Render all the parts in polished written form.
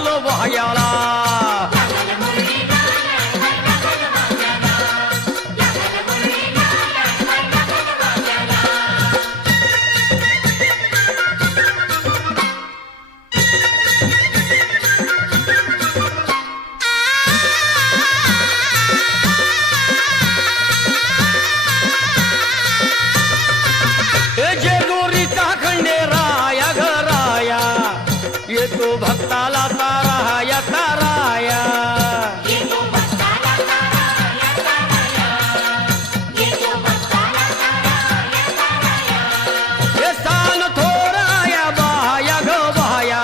लागलो वाह्याला येतो भक्ताला ताराया ताराया येतो भक्ताला ताराया ताराया येतो भक्ताला ताराया ताराया हे सान थोराया बाया ग बाया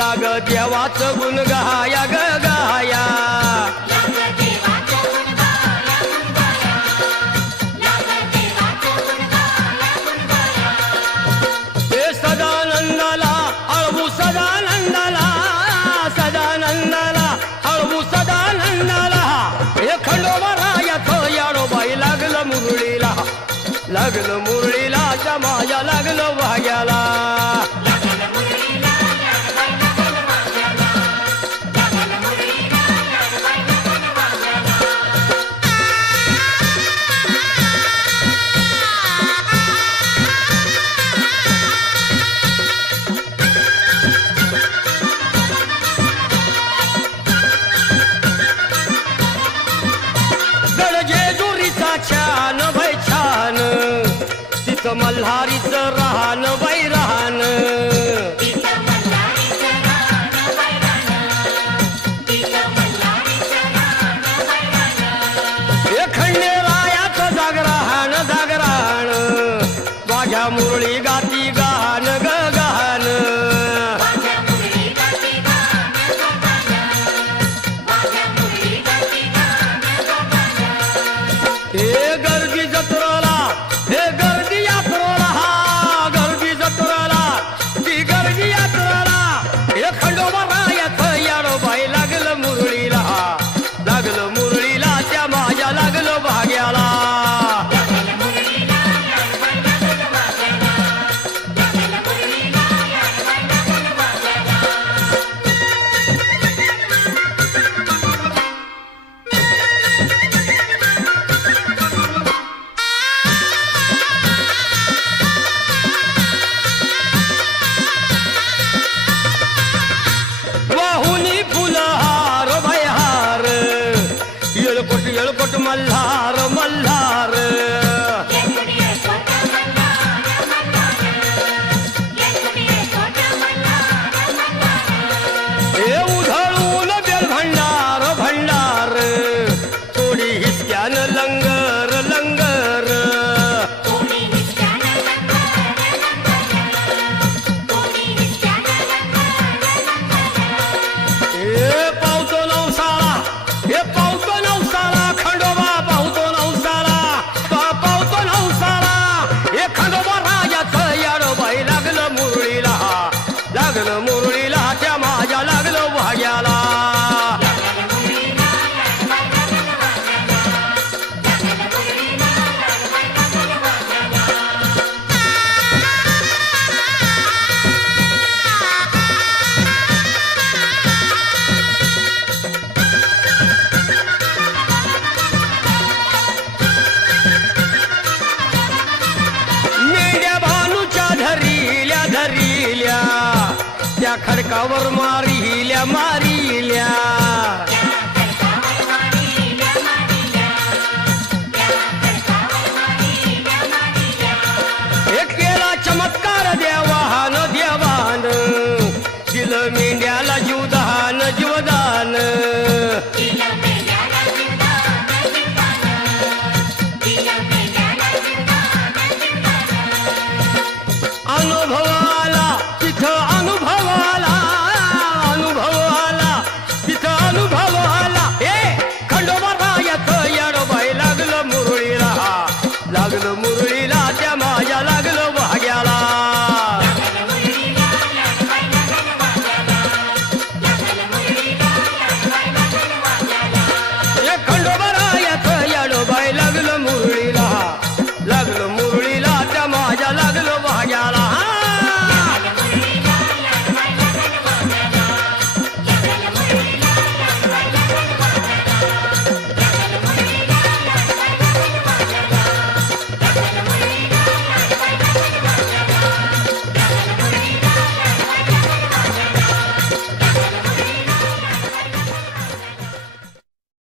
लाग देवाचं गुण गाया ग गाया लाग देवाचं गुण गाया गुण गाया लाग देवाचं गुण गाया गुण गाया हे सदानंदाला अळवू सदानंदाला सदानंदाला अळवू सदानंदाला हे खंडोबारायाचं याडोबाई लागलं मुरळीला लागलं मुरळीला जमाया लागलं वाग्याला लागलं मुरळीला याडबाई लागलं वाग्याला लागलं मुरळीला याडबाई लागलं वाग्याला गडजेजुरीचा छान भय छान तिथं मल्हारीचं राहण बाई राहण तिथं मल्हारीचं राहणं बैरानं तिथं मल्हारीचं राहणं बैरानं हे खंडेरायाचं जागराहण जागराहण माझ्या मुरळी गाती गान ग गान माझ्या मुरळी गाती गाणं ग गाणं माझ्या मुरळी गाती गाणं ग गाणं हे गर्दी जत्रेला हे गर्दी यात्रेला हा गर्दी जत्रेला ती गर्दी यात्रेला हे खंडोबारायाचं याडोबाई लागलं मुरळीला लागलं मुरळीला त्या माझ्या लागलं भाग्याला लागलं मुरळीला याडबाई लागलं वाग्याला लागलं मुरळीला याडबाई लागलं वाग्याला वाहुनी फुलहार भयहार येळकोट येळकोट मल्हार मल्हार येकुडिये कोट मल्हार मल्हार येकुडिये कोट मल्हार मल्हार हे उधळून बेल भंडार भंडार थोडी हिसक्यानं लंगर लंगर कोणी निस्त्यानं लंगर लंगर कोणी निस्त्यानं लंगर लंगर हे पावतो नवसाला हे पावतो नवसाला खंडोबा पावतो नवसाला पावतो नवसाला हे खंडोबा राजाचं याडोबाई लागलं मुरळीला लागलं मुरळीला त्या माझ्या लागलं वाग्याला लागलं मुरळीला याडबाई लागलं वाग्याला लागलं मुरळीला याडबाई लागलं वाग्याला मेंढ्या भानूच्या धरिल्या धरिल्या त्या खडकावर मारिल्या मारिल्या त्या खडकावर मारिल्या मारिल्या त्या खडकावर मारिल्या मारिल्या हे केला चमत्कार देवान देवान दिलं मेंढ्याला जीवदान जीवदान दिलं मेल्याला जीवदान जीवदान दिलं मेल्याला जीवदान जीवदान अनुभवाला तिथं अनुभवाला अनुभवाला तिथं अनुभवाला हे खंडोबा रायाचं याडोबाई लागलं मुरळीला लागलं मुरळी